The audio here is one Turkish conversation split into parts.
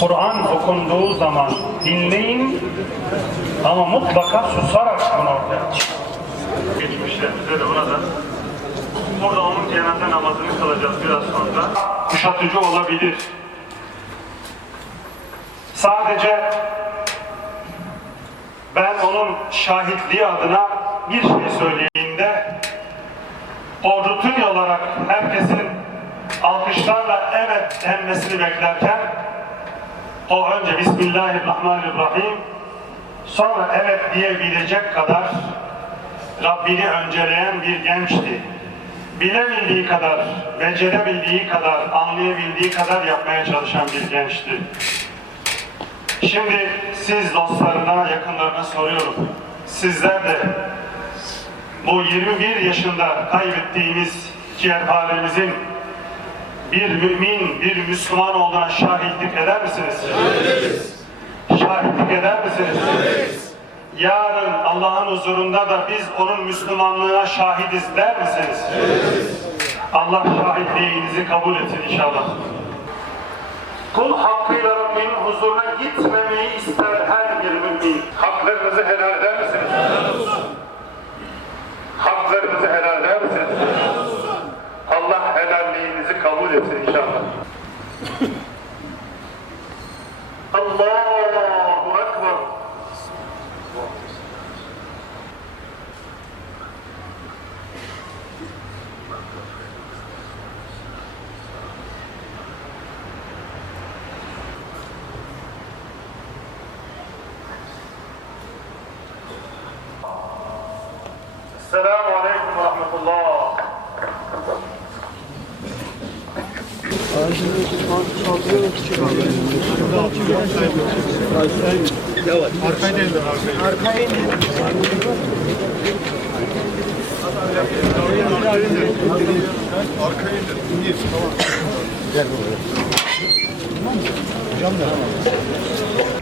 Kur'an okunduğu zaman dinleyin ama mutlaka susarak bunu ortaya. Geçmişlerimize de burada burada onun cenaze namazını kılacağız biraz sonra. Kuşatıcı olabilir. Sadece ben onun şahitliği adına bir şey söyleyeyim o rutin olarak herkesin alkışlarla evet denmesini beklerken o önce Bismillahirrahmanirrahim sonra evet diyebilecek kadar Rabbini önceleyen bir gençti. Bilebildiği kadar, becerebildiği kadar, anlayabildiği kadar yapmaya çalışan bir gençti. Şimdi siz dostlarına, yakınlarına soruyorum. Sizler de bu 21 yaşında kaybettiğimiz ciğerparemizin bir mümin, bir Müslüman olduğuna şahitlik eder misiniz? Ederiz. Şahitlik eder misiniz? Ederiz. Yarın Allah'ın huzurunda da biz onun Müslümanlığına şahidiz der misiniz? Ederiz. Allah şahitliğinizi kabul etsin inşallah. Kul hakkıyla Rabbinin huzuruna gitmemeyi ister her bir mümin. Haklarınızı helal eder misiniz? Haklarınızı helal eder misiniz? Allah helalliğinizi kabul etsin inşallah. Allahu Ekber. Selamun Aleyküm ve Rahmetullah.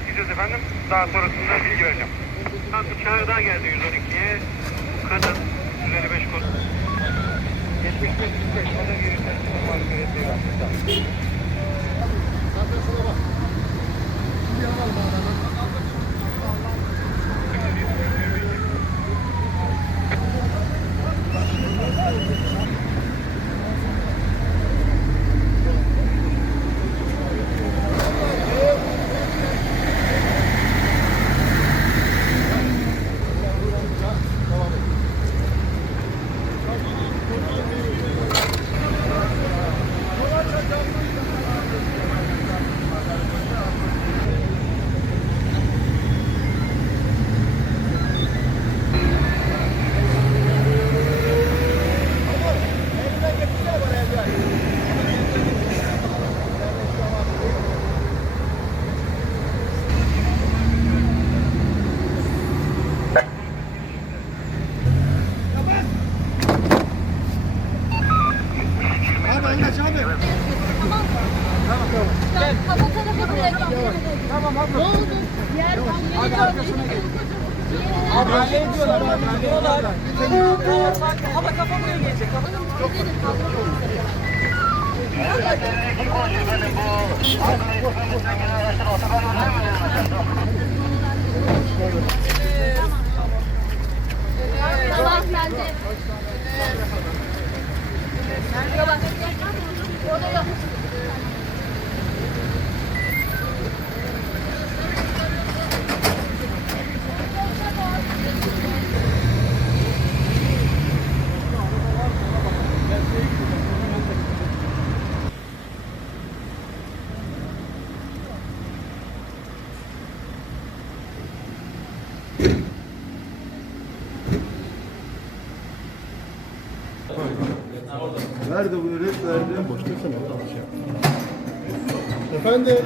Gideceğiz efendim. Daha sonrasında bilgi vereceğim. Tam dışarıdan geldi 112'ye. Kadın 155 kod. 75 75 o da geri teslim Ya hava tarafa buraya gel. Tamam abla. Ne oldu? Diğer arkasına gel. Abi öyle diyorlar abi diyorlar. Ama kafa buraya gelecek. Kafa Çok Tamam sen de. Yok. Orada yok. Nerede bu üret verdi? Efendim?